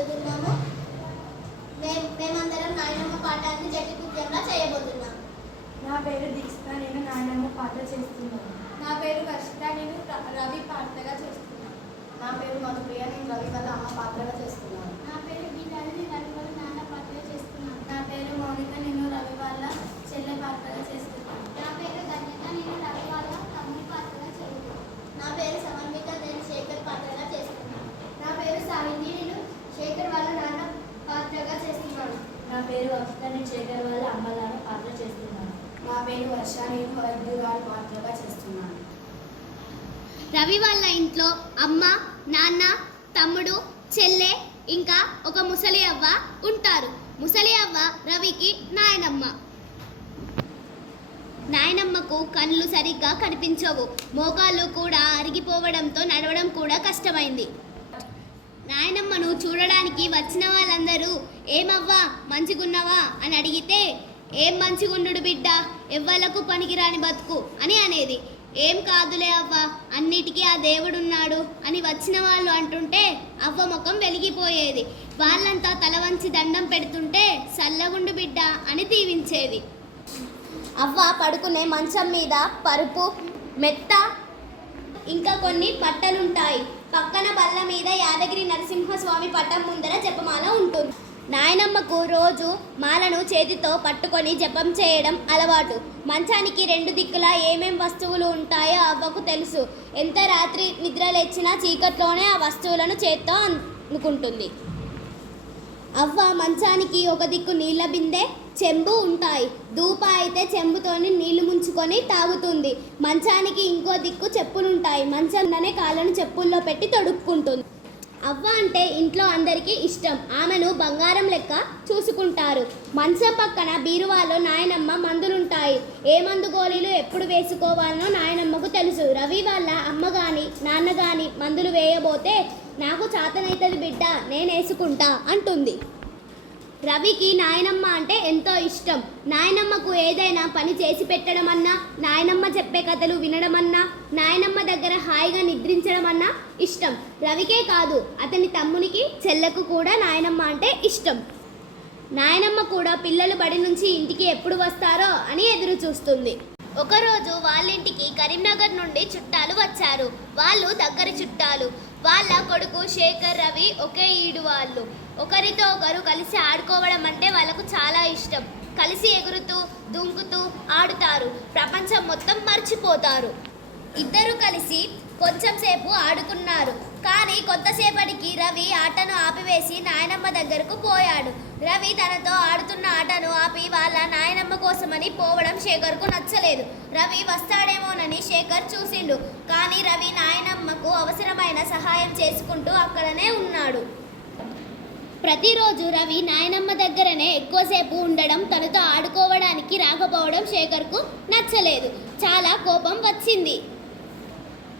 చదువుతున్నాము. మేమందరం నాయనమ్మ పాఠాన్ని జట్టి కృత్యంగా చేయబోతున్నాం. నా పేరు దీక్షిత, నేను నాయనమ్మ పాట చేస్తున్నాను. నా పేరు వర్షిత, నేను రవి పాత్రగా చేస్తున్నాను. నా పేరు మధుప్రియ, నేను రవి వాళ్ళ అమ్మ పాత్రగా చేస్తున్నాను. నా పేరు గీతాలి, నేను రవి వాళ్ళ నాన్న పాత్రగా చేస్తున్నాను. నా పేరు మౌనిక, నేను రవి వాళ్ళ చెల్లె పాత్రగా చేస్తున్నాను. నా పేరు ధన్యత, నేను రవి వాళ్ళ తమ్ముడి పాత్రగా చేస్తున్నాను. నా పేరు సమన్విత, నేను శేఖర్ పాత్రగా చేస్తున్నాను. నా పేరు సావిత్రి, నేను శేఖర్ వాళ్ళ నాన్న పాత్రగా చేస్తున్నాను. నా పేరు అక్షిత, నేను శేఖర్ వాళ్ళ అమ్మలాగా పాత్ర చేస్తున్నాను. నా పేరు వర్ష, నేను వైద్యురాలు పాత్రగా చేస్తున్నాను. రవి వాళ్ళ ఇంట్లో అమ్మ, నాన్న, తమ్ముడు, చెల్లె ఇంకా ఒక ముసలి అవ్వ ఉంటారు. ముసలి అవ్వ రవికి నాయనమ్మ. నాయనమ్మకు కళ్ళు సరిగ్గా కనిపించవు, మోకాళ్ళు కూడా అరిగిపోవడంతో నడవడం కూడా కష్టమైంది. నాయనమ్మను చూడడానికి వచ్చిన వాళ్ళందరూ ఏమవ్వా మంచిగున్నవా అని అడిగితే, ఏం మంచిగుండు బిడ్డ, ఎవ్వలకు పనికిరాని బతుకు అని అనేది. ఏం కాదులే అవ్వ, అన్నిటికీ ఆ దేవుడున్నాడు అని వచ్చిన వాళ్ళు అంటుంటే అవ్వ ముఖం వెలిగిపోయేది. వాళ్ళంతా తల వంచి దండం పెడుతుంటే సల్లగుండు బిడ్డ అని దీవించేది. అవ్వ పడుకునే మంచం మీద పరుపు, మెత్త ఇంకా కొన్ని పట్టలుంటాయి. పక్కన బల్ల మీద యాదగిరి నరసింహస్వామి పట్టం ముందర జపమాల ఉంటుంది. నాయనమ్మకు రోజు మాలను చేతితో పట్టుకొని జపం చేయడం అలవాటు. మంచానికి రెండు దిక్కులా ఏమేం వస్తువులు ఉంటాయో అవ్వకు తెలుసు. ఎంత రాత్రి నిద్ర లేచినా చీకట్లోనే ఆ వస్తువులను చేత్తో అనుకుంటుంది. అవ్వ మంచానికి ఒక దిక్కు నీళ్ళ బిందె, చెంబు ఉంటాయి. దూప అయితే చెంబుతోని నీళ్లు ముంచుకొని తాగుతుంది. మంచానికి ఇంకో దిక్కు చెప్పులుంటాయి. మంచంలోనే కాళ్ళను చెప్పుల్లో పెట్టి తొడుక్కుంటుంది. అవ్వ అంటే ఇంట్లో అందరికీ ఇష్టం. ఆమెను బంగారం లెక్క చూసుకుంటారు. మంచం పక్కన బీరువాలో నాయనమ్మ మందులుంటాయి. ఏ మందు గోళీలు ఎప్పుడు వేసుకోవాలనో నాయనమ్మకు తెలుసు. రవి వాళ్ళ అమ్మ కానీ నాన్న కానీ మందులు వేయబోతే, నాకు చాతనైతుంది బిడ్డ, నేనేసుకుంటా అంటుంది. రవికి నాయనమ్మ అంటే ఎంతో ఇష్టం. నాయనమ్మకు ఏదైనా పని చేసి పెట్టడం అన్నా, నాయనమ్మ చెప్పే కథలు వినడం అన్నా, నాయనమ్మ దగ్గర హాయిగా నిద్రించడం అన్నా ఇష్టం. రవికే కాదు, అతని తమ్మునికి, చెల్లకు కూడా నాయనమ్మ అంటే ఇష్టం. నాయనమ్మ కూడా పిల్లలు బడి నుంచి ఇంటికి ఎప్పుడు వస్తారో అని ఎదురు చూస్తుంది. ఒకరోజు వాళ్ళింటికి కరీంనగర్ నుండి చుట్టాలు వచ్చారు. వాళ్ళు దగ్గరి చుట్టాలు. వాళ్ళ కొడుకు శేఖర్, రవి ఒకే ఈడు వాళ్ళు. ఒకరితో ఒకరు కలిసి ఆడుకోవడం అంటే వాళ్ళకు చాలా ఇష్టం. కలిసి ఎగురుతూ దుంకుతూ ఆడుతారు. ప్రపంచం మొత్తం మర్చిపోతారు. ఇద్దరు కలిసి కొంచెం సేపు ఆడుకున్నారు. కానీ కొంతసేపటికి రవి ఆటను ఆపివేసి నాయనమ్మ దగ్గరకు పోయాడు. రవి తనతో ఆడుతున్న ఆటను ఆపి వాళ్ళ నాయనమ్మ కోసమని పోవడం శేఖర్కు నచ్చలేదు. రవి వస్తాడేమోనని శేఖర్ చూసిండు. కానీ రవి నాయనమ్మకు అవసరమైన సహాయం చేసుకుంటూ అక్కడనే ఉన్నాడు. ప్రతిరోజు రవి నాయనమ్మ దగ్గరనే ఎక్కువసేపు ఉండడం, తనతో ఆడుకోవడానికి రాకపోవడం శేఖర్కు నచ్చలేదు. చాలా కోపం వచ్చింది.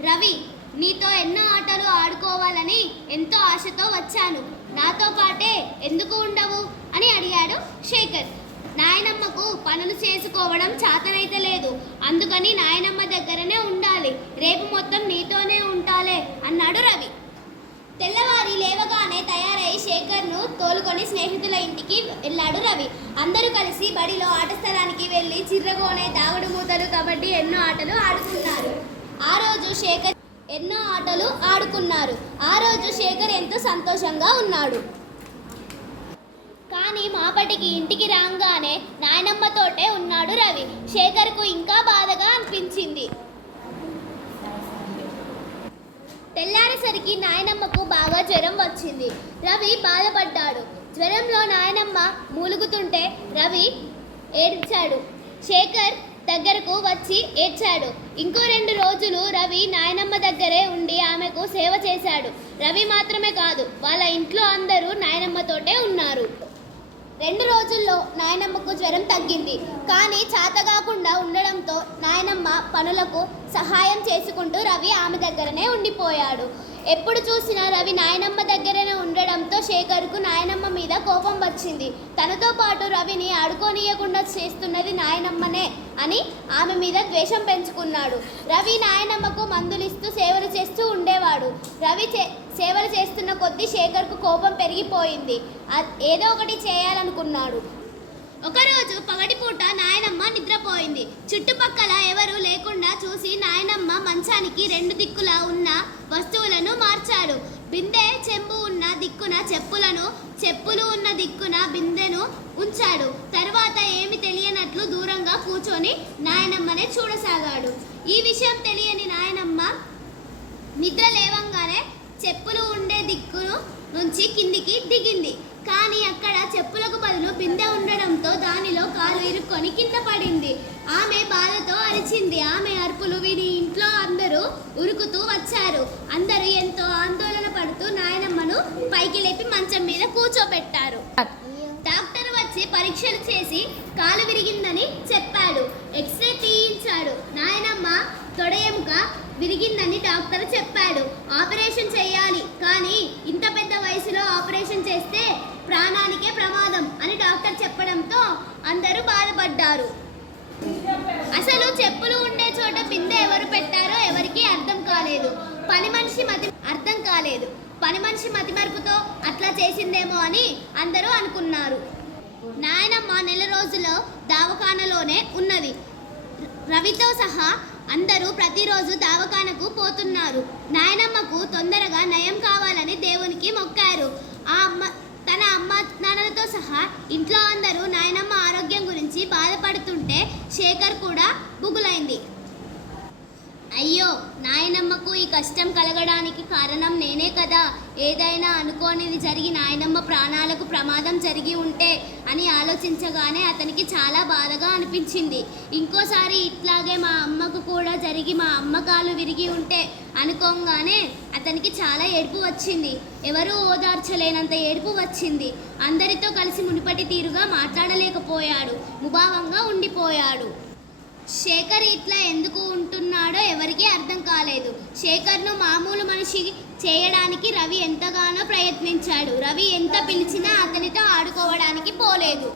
రవి, నీతో ఎన్నో ఆటలు ఆడుకోవాలని ఎంతో ఆశతో వచ్చాను. నాతో పాటే ఎందుకు ఉండవు అని అడిగాడు శేఖర్. నాయనమ్మకు పనులు చేసుకోవడం చాతనైతే లేదు, అందుకని నాయనమ్మ దగ్గరనే ఉండాలి. రేపు మొత్తం నీతోనే ఉంటాలే అన్నాడు రవి. తెల్లవారి లేవగానే తయారై శేఖర్ను తోలుకొని స్నేహితుల ఇంటికి వెళ్ళాడు రవి. అందరూ కలిసి బడిలో ఆట స్థలానికి వెళ్ళి చిర్రగోనే, దాగుడు మూతలు, కబడ్డీ ఎన్నో ఆటలు ఆడుకున్నారు. ఆ రోజు శేఖర్ ఎంతో సంతోషంగా ఉన్నాడు. కానీ మాపటికి ఇంటికి రాగానే నాయనమ్మతోటే ఉన్నాడు రవి. శేఖర్కు ఇంకా బాధగా అనిపించింది. తెల్లారేసరికి నాయనమ్మకు బాగా జ్వరం వచ్చింది. రవి బాధపడ్డాడు. జ్వరంలో నాయనమ్మ మూలుగుతుంటే రవి ఏడ్చాడు. శేఖర్ దగ్గరకు వచ్చి ఏడ్చాడు. ఇంకో 2 రోజులు రవి నాయనమ్మ దగ్గరే ఉండి ఆమెకు సేవ చేశాడు. రవి మాత్రమే కాదు, వాళ్ళ ఇంట్లో అందరూ నాయనమ్మతోటే ఉన్నారు. 2 రోజుల్లో నాయనమ్మకు జ్వరం తగ్గింది. కానీ చాతగాకుండా ఉండడంతో నాయనమ్మ పనులకు సహాయం చేసుకుంటూ రవి ఆమె దగ్గరనే ఉండిపోయాడు. ఎప్పుడు చూసినా రవి నాయనమ్మ దగ్గరనే ఉండడంతో శేఖర్కు నాయనమ్మ మీద కోపం వచ్చింది. తనతో పాటు రవిని ఆడుకోనీయకుండా చేస్తున్నది నాయనమ్మనే అని ఆమె మీద ద్వేషం పెంచుకున్నాడు. రవి నాయనమ్మకు మందులిస్తూ సేవలు చేస్తూ ఉండేవాడు. రవి సేవలు చేస్తున్న కొద్దీ శేఖర్కు కోపం పెరిగిపోయింది. ఏదో ఒకటి చేయాలనుకున్నాడు. ఒకరోజు పగటిపూట నాయనమ్మ నిద్రపోయింది. చుట్టుపక్కల ఎవరూ లేకుండా చూసి నాయనమ్మ మంచానికి రెండు దిక్కులా ఉన్న వస్తువులను మార్చాడు. బిందె చెంబు ఉన్న దిక్కున చెప్పులు ఉన్న దిక్కున బిందెను ఉంచాడు. తర్వాత ఏమి తెలియనట్లు దూరంగా కూర్చొని నాయనమ్మనే చూడసాగాడు. ఈ విషయం తెలియని నాయనమ్మ నిద్ర లేవంగానే చెప్పులు ఉండే దిక్కును నుంచి కిందికి దిగింది. కానీ అక్కడ చెప్పులకు బదులు బిందె ఉండడంతో దానిలో కాలు ఇరుక్కొని కింద పడింది. ఆమె బాధతో అరిచింది. ఆమె అరుపులు విని ఇంట్లో అందరూ ఉరుకుతూ వచ్చారు. అందరూ ఎంతో ఆందోళన పడుతూ నాయనమ్మను పైకి లేపి మంచం మీద కూర్చోబెట్టారు. డాక్టర్ వచ్చి పరీక్షలు చేసి కాలు విరిగిందని చెప్పాడు. ఎక్స్రే తీయించాడు. నాయనమ్మ తొడ ఎముక విరిగిందని డాక్టర్ చెప్పాడు. ఆపరేషన్ చేయాలి, కానీ ఇంత పెద్ద వయసులో ఆపరేషన్ చేస్తే ప్రాణానికే ప్రమాదం అని డాక్టర్ చెప్పడంతో అందరూ బాధపడ్డారు. అసలు చెప్పులు ఉండే చోట బిందె ఎవరు పెట్టారో ఎవరికీ అర్థం కాలేదు. పని మనిషి మతిమరుపుతో అట్లా చేసిందేమో అని అందరూ అనుకున్నారు. నాయనమ్మ నెల రోజులు దవాఖానలోనే ఉన్నది. రవితో సహా అందరూ ప్రతిరోజు దవాఖానకు పోతున్నారు. నాయనమ్మకు తొందరగా నయం కావాలని దేవునికి మొక్కారు. తన అమ్మ నాన్నలతో సహా ఇంట్లో అందరూ నాయనమ్మ ఆరోగ్యం గురించి బాధపడుతుంటే శేఖర్ కూడా బుగులైంది. అయ్యో, నాయనమ్మకు ఈ కష్టం కలగడానికి కారణం నేనే కదా. ఏదైనా అనుకోనిది జరిగి నాయనమ్మ ప్రాణాలకు ప్రమాదం జరిగి ఉంటే అని ఆలోచించగానే అతనికి చాలా బాధగా అనిపించింది. ఇంకోసారి ఇట్లాగే మా అమ్మకు కూడా జరిగి మా అమ్మ కాలు విరిగి ఉంటే అనుకోగానే అతనికి చాలా ఏడుపు వచ్చింది. ఎవరూ ఓదార్చలేనంత ఏడుపు వచ్చింది. అందరితో కలిసి మునిపటి తీరుగా మాట్లాడలేకపోయాడు. ముభావంగా ఉండిపోయాడు. శేఖర్ ఇట్లా ఎందుకు ఉంటున్నాడో ఎవరికీ అర్థం కాలేదు. శేఖర్ను మామూలు మనిషి చేయడానికి రవి ఎంతగానో ప్రయత్నించాడు. రవి ఎంత పిలిచినా అతనితో ఆడుకోవడానికి పోలేదు.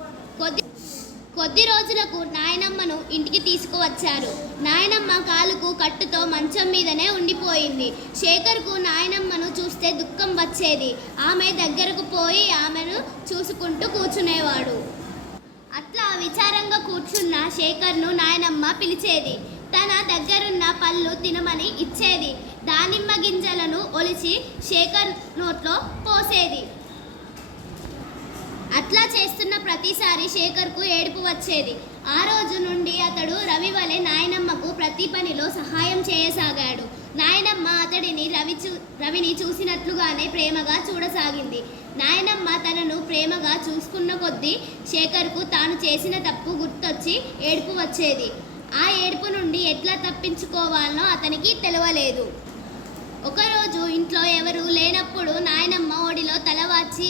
కొద్ది రోజులకు నాయనమ్మను ఇంటికి తీసుకువచ్చారు. నాయనమ్మ కాలుకు కట్టుతో మంచం మీదనే ఉండిపోయింది. శేఖర్కు నాయనమ్మను చూస్తే దుఃఖం వచ్చేది. ఆమె దగ్గరకు పోయి ఆమెను చూసుకుంటూ కూర్చునేవాడు. అట్లా విచారంగా కూర్చున్న శేఖర్ను నాయనమ్మ పిలిచేది. తన దగ్గరున్న పళ్ళు తినమని ఇచ్చేది. దానిమ్మ గింజలను ఒలిచి శేఖర్ నోట్లో పోసేది. అట్లా చేస్తున్న ప్రతిసారి శేఖర్కు ఏడుపు వచ్చేది. ఆ రోజు నుండి అతడు రవి వలె నాయనమ్మకు ప్రతి పనిలో సహాయం చేయసాగాడు. నాయనమ్మ అతడిని రవిని చూసినట్లుగానే ప్రేమగా చూడసాగింది. నాయనమ్మ తనను ప్రేమగా చూసుకున్న కొద్దీ శేఖర్కు తాను చేసిన తప్పు గుర్తొచ్చి ఏడుపు వచ్చేది. ఆ ఏడుపు నుండి ఎట్లా తప్పించుకోవాలనో అతనికి తెలియలేదు. ఒకరోజు ఇంట్లో ఎవరూ లేనప్పుడు నాయనమ్మ ఒడిలో తలవాచి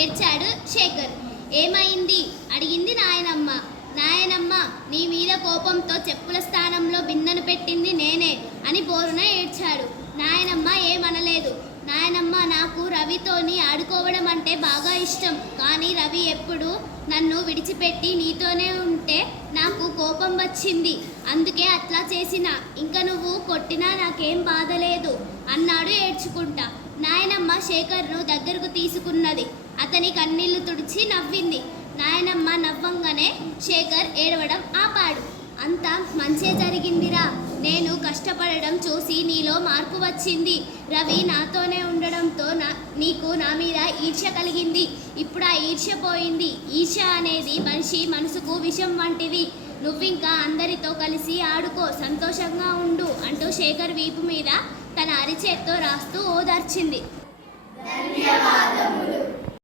ఏడ్చాడు శేఖర్. ఏమైంది అడిగింది నాయనమ్మ. నాయనమ్మ, నీ మీద కోపంతో చెప్పుల స్థానంలో బిందెను పెట్టింది నేనే అని బోరున ఏడ్చాడు. నాయనమ్మ ఏమనలేదు. నాయనమ్మ, నాకు రవితోని ఆడుకోవడం అంటే బాగా ఇష్టం. కానీ రవి ఎప్పుడు నన్ను విడిచిపెట్టి నీతోనే ఉంటే నాకు కోపం వచ్చింది. అందుకే అట్లా చేసిన. ఇంకా నువ్వు కొట్టినా నాకేం బాధ లేదు అన్నాడు ఏడ్చుకుంటా. నాయనమ్మ శేఖర్ను దగ్గరకు తీసుకున్నది. అతని కన్నీళ్లు తుడిచి నవ్వింది. నాయనమ్మ నవ్వంగానే శేఖర్ ఏడవడం ఆపాడు. అంతా మంచే జరిగిందిరా. నేను కష్టపడడం చూసి నీలో మార్పు వచ్చింది. రవి నాతోనే ఉండడంతో నీకు నా మీద ఈర్ష్య కలిగింది. ఇప్పుడు ఆ ఈర్ష్య పోయింది. ఈర్ష్య అనేది మనిషి మనసుకు విషం వంటిది. నువ్వింకా అందరితో కలిసి ఆడుకో, సంతోషంగా ఉండు అంటూ శేఖర్ వీపు మీద తన అరిచేత్తో రాస్తూ ఓదార్చింది. ధన్యవాదములు.